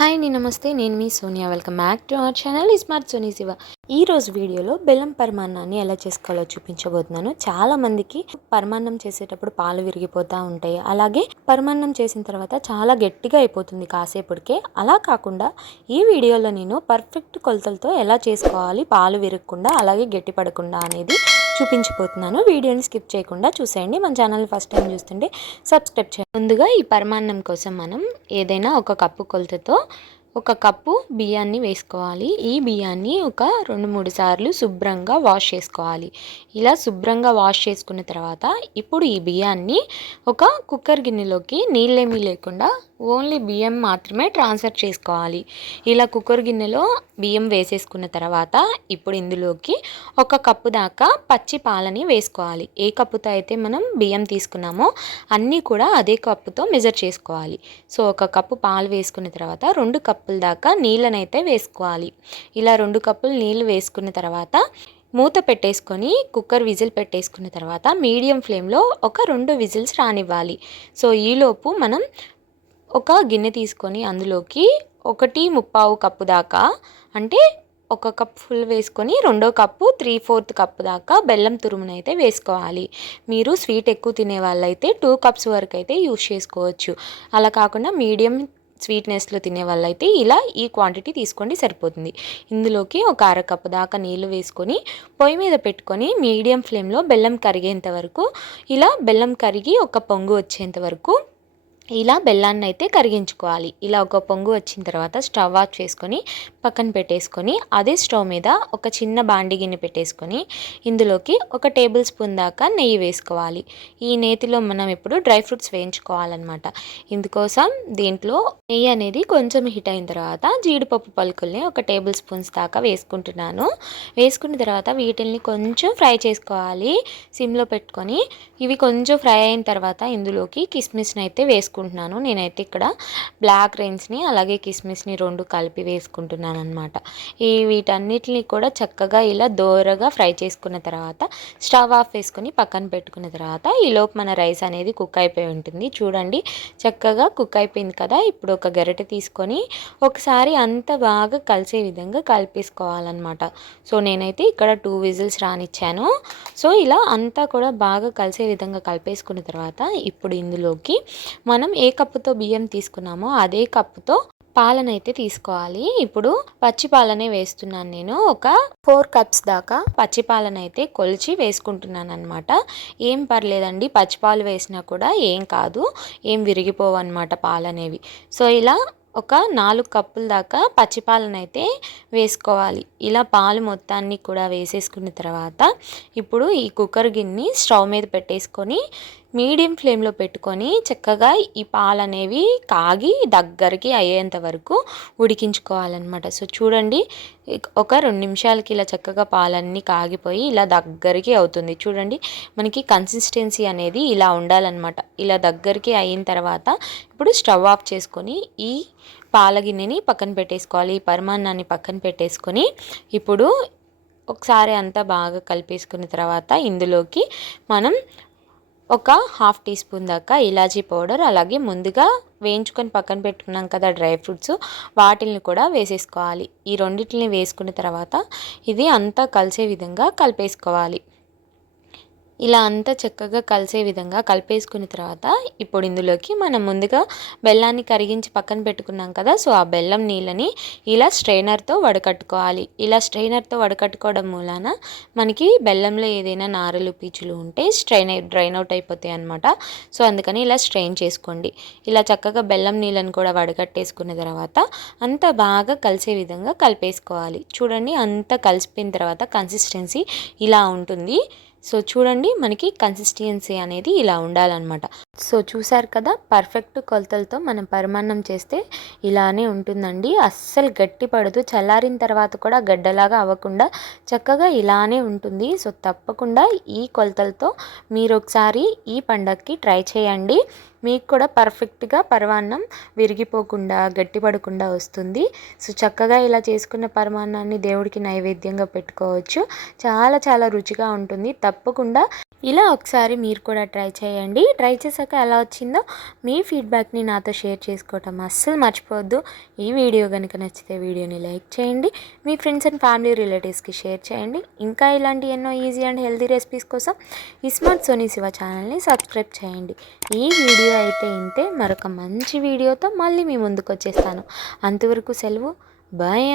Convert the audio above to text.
Hi అండి నమస్తే. నేను మీ Sonia. Welcome back to our channel. Smart Soni Shiva. ఈ రోజు వీడియోలో బెల్లం పరిమాణాన్ని ఎలా చేసుకోవాలో చూపించబోతున్నాను. చాలా మందికి పరిమాణం చేసేటప్పుడు పాలు విరిగిపోతూ ఉంటాయి. అలాగే పరిమాణం చేసిన తర్వాత చాలా గట్టిగా అయిపోతుంది కాసేపటికే. అలా కాకుండా ఈ వీడియోలో నేను పర్ఫెక్ట్ కొలతలతో ఎలా చేసుకోవాలి పాలు విరగకుండా అలాగే గట్టి పడకుండా అనేది చూపించిపోతున్నాను. వీడియోని స్కిప్ చేయకుండా చూసేయండి. మన ఛానల్ ఫస్ట్ టైం చూస్తుంటే సబ్స్క్రైబ్ చేయండి. ముందుగా ఈ పరమాన్నం కోసం మనం ఏదైనా ఒక కప్పు కొలతతో ఒక కప్పు బియ్యాన్ని వేసుకోవాలి. ఈ బియ్యాన్ని ఒక రెండు మూడు సార్లు శుభ్రంగా వాష్ చేసుకోవాలి. ఇలా శుభ్రంగా వాష్ చేసుకున్న తర్వాత ఇప్పుడు ఈ బియ్యాన్ని ఒక కుక్కర్ గిన్నెలోకి నీళ్ళేమీ లేకుండా ఓన్లీ బియ్యం మాత్రమే ట్రాన్స్ఫర్ చేసుకోవాలి. ఇలా కుక్కర్ గిన్నెలో బియ్యం వేసేసుకున్న తర్వాత ఇప్పుడు ఇందులోకి ఒక కప్పు దాకా పచ్చి పాలని వేసుకోవాలి. ఏ కప్పుతో అయితే మనం బియ్యం తీసుకున్నామో అన్నీ కూడా అదే కప్పుతో మెజర్ చేసుకోవాలి. సో ఒక కప్పు పాలు వేసుకున్న తర్వాత రెండు కప్పుల దాకా నీళ్ళనైతే వేసుకోవాలి. ఇలా రెండు కప్పులు నీళ్ళు వేసుకున్న తర్వాత మూత పెట్టేసుకొని కుక్కర్ విజిల్ పెట్టేసుకున్న తర్వాత మీడియం ఫ్లేమ్లో ఒక రెండు విజిల్స్ రానివ్వాలి. సో ఈలోపు మనం ఒక గిన్నె తీసుకొని అందులోకి ఒకటి ముప్పావు కప్పు దాకా అంటే ఒక కప్ ఫుల్ వేసుకొని రెండో కప్పు త్రీ ఫోర్త్ కప్పు దాకా బెల్లం తురుమునైతే వేసుకోవాలి. మీరు స్వీట్ ఎక్కువ తినే వాళ్ళైతే టూ కప్స్ వరకు అయితే యూస్ చేసుకోవచ్చు. అలా కాకుండా మీడియం స్వీట్నెస్లో తినే వాళ్ళైతే ఇలా ఈ క్వాంటిటీ తీసుకోండి సరిపోతుంది. ఇందులోకి ఒక అరకప్పు దాకా నీళ్ళు వేసుకొని పొయ్యి మీద పెట్టుకొని మీడియం ఫ్లేమ్లో బెల్లం కరిగేంత వరకు ఇలా బెల్లం కరిగి ఒక పొంగు వచ్చేంత వరకు ఇలా బెల్లాన్ని అయితే కరిగించుకోవాలి. ఇలా ఒక పొంగు వచ్చిన తర్వాత స్టవ్ ఆఫ్ చేసుకొని పక్కన పెట్టేసుకొని అదే స్టవ్ మీద ఒక చిన్న బాండి గిన్నె పెట్టేసుకొని ఇందులోకి ఒక టేబుల్ స్పూన్ దాకా నెయ్యి వేసుకోవాలి. ఈ నేతిలో మనం ఇప్పుడు డ్రై ఫ్రూట్స్ వేయించుకోవాలన్నమాట. ఇందుకోసం దీంట్లో నెయ్యి అనేది కొంచెం హిట్ అయిన తర్వాత జీడిపప్పు పలుకుల్ని ఒక టేబుల్ స్పూన్స్ దాకా వేసుకుంటున్నాను. వేసుకున్న తర్వాత వీటిల్ని కొంచెం ఫ్రై చేసుకోవాలి. సిమ్లో పెట్టుకొని ఇవి కొంచెం ఫ్రై అయిన తర్వాత ఇందులోకి కిస్మిస్ని అయితే వేసుకుంటాను వేసుకుంటున్నాను. నేనైతే ఇక్కడ బ్లాక్ రైన్స్ని అలాగే కిస్మిస్ని రెండు కలిపి వేసుకుంటున్నాను అనమాట ఈ వీటన్నిటిని కూడా చక్కగా ఇలా దోరగా ఫ్రై చేసుకున్న తర్వాత స్టవ్ ఆఫ్ వేసుకొని పక్కన పెట్టుకున్న తర్వాత ఈలోపు మన రైస్ అనేది కుక్ అయిపోయి ఉంటుంది. చూడండి చక్కగా కుక్ అయిపోయింది కదా. ఇప్పుడు ఒక గరిటె తీసుకొని ఒకసారి అంత బాగా కలిసే విధంగా కలిపేసుకోవాలన్నమాట. సో నేనైతే ఇక్కడ టూ విజిల్స్ రానిచ్చాను. సో ఇలా అంతా కూడా బాగా కలిసే విధంగా కలిపేసుకున్న తర్వాత ఇప్పుడు ఇందులోకి మనం మనం ఏ కప్పుతో బియ్యం తీసుకున్నామో అదే కప్పుతో పాలనైతే తీసుకోవాలి. ఇప్పుడు పచ్చి పాలనే వేస్తున్నాను నేను. ఒక ఫోర్ కప్స్ దాకా పచ్చి పాలనైతే కొలిచి వేసుకుంటున్నాను అనమాట ఏం పర్లేదండి పచ్చిపాలు వేసినా కూడా ఏం కాదు ఏం విరిగిపోవు అనమాట సో ఇలా ఒక నాలుగు కప్పుల దాకా పచ్చిపాలనైతే వేసుకోవాలి. ఇలా పాలు మొత్తాన్ని కూడా వేసేసుకున్న తర్వాత ఇప్పుడు ఈ కుక్కర్ గిన్నె స్టవ్ మీద పెట్టేసుకొని మీడియం ఫ్లేమ్లో పెట్టుకొని చక్కగా ఈ పాలు అనేవి కాగి దగ్గరికి అయ్యేంత వరకు ఉడికించుకోవాలన్నమాట. సో చూడండి ఒక రెండు నిమిషాలకి ఇలా చక్కగా పాలన్నీ కాగిపోయి ఇలా దగ్గరికి అవుతుంది. చూడండి మనకి కన్సిస్టెన్సీ అనేది ఇలా ఉండాలన్నమాట. ఇలా దగ్గరికి అయిన తర్వాత ఇప్పుడు స్టవ్ ఆఫ్ చేసుకొని ఈ పాల గిన్నెని పక్కన పెట్టేసుకోవాలి. ఈ పరిమాణాన్ని పక్కన పెట్టేసుకొని ఇప్పుడు ఒకసారి అంతా బాగా కలిపేసుకున్న తర్వాత ఇందులోకి మనం ఒక హాఫ్ టీ స్పూన్ దాకా ఇలాచీ పౌడర్ అలాగే ముందుగా వేయించుకొని పక్కన పెట్టుకున్నాం కదా డ్రై ఫ్రూట్స్ వాటిని కూడా వేసేసుకోవాలి. ఈ రెండింటిని వేసుకున్న తర్వాత ఇది అంతా కలిసే విధంగా కలిపేసుకోవాలి. ఇలా అంతా చక్కగా కలిసే విధంగా కలిపేసుకున్న తర్వాత ఇప్పుడు ఇందులోకి మనం ముందుగా బెల్లాన్ని కరిగించి పక్కన పెట్టుకున్నాం కదా సో ఆ బెల్లం నీళ్ళని ఇలా స్ట్రైనర్తో వడకట్టుకోవాలి. ఇలా స్ట్రైనర్తో వడకట్టుకోవడం మూలాన మనకి బెల్లంలో ఏదైనా నారలు పీచులు ఉంటే స్ట్రైన్ డ్రైన్ అవుట్ అయిపోతాయి అనమాట సో అందుకని ఇలా స్ట్రెయిన్ చేసుకోండి. ఇలా చక్కగా బెల్లం నీళ్ళని కూడా వడకట్టేసుకున్న తర్వాత అంతా బాగా కలిసే విధంగా కలిపేసుకోవాలి. చూడండి అంతా కలిసిపోయిన తర్వాత కన్సిస్టెన్సీ ఇలా ఉంటుంది. సో చూడండి మనకి కన్సిస్టెన్సీ అనేది ఇలా ఉండాలన్నమాట. సో చూసారు కదా పర్ఫెక్ట్ కొలతలతో మనం పరిమాణం చేస్తే ఇలానే ఉంటుందండి. అస్సలు గట్టి పడదు. చల్లారిన తర్వాత కూడా గడ్డలాగా అవ్వకుండా చక్కగా ఇలానే ఉంటుంది. సో తప్పకుండా ఈ కొలతలతో మీరు ఒకసారి ఈ పండగకి ట్రై చేయండి. మీకు కూడా పర్ఫెక్ట్గా పరమాన్నం విరిగిపోకుండా గట్టిపడకుండా వస్తుంది. సో చక్కగా ఇలా చేసుకున్న పరమాన్నాన్ని దేవుడికి నైవేద్యంగా పెట్టుకోవచ్చు. చాలా చాలా రుచిగా ఉంటుంది. తప్పకుండా ఇలా ఒకసారి మీరు కూడా ట్రై చేయండి. ట్రై చేశాక ఎలా వచ్చిందో మీ ఫీడ్బ్యాక్ని నాతో షేర్ చేసుకోవటం అస్సలు మర్చిపోవద్దు. ఈ వీడియో కనుక నచ్చితే వీడియోని లైక్ చేయండి. మీ ఫ్రెండ్స్ అండ్ ఫ్యామిలీ రిలేటివ్స్కి షేర్ చేయండి. ఇంకా ఇలాంటి ఎన్నో ఈజీ అండ్ హెల్తీ రెసిపీస్ కోసం ఇస్మార్ట్ సోనీ శివ ఛానల్ని సబ్స్క్రైబ్ చేయండి. ఈ వీడియో అయితే ఇంతే. మరొక మంచి వీడియోతో మళ్ళీ మీ ముందుకు వచ్చేస్తాను. అంతవరకు సెలవు. బాయ్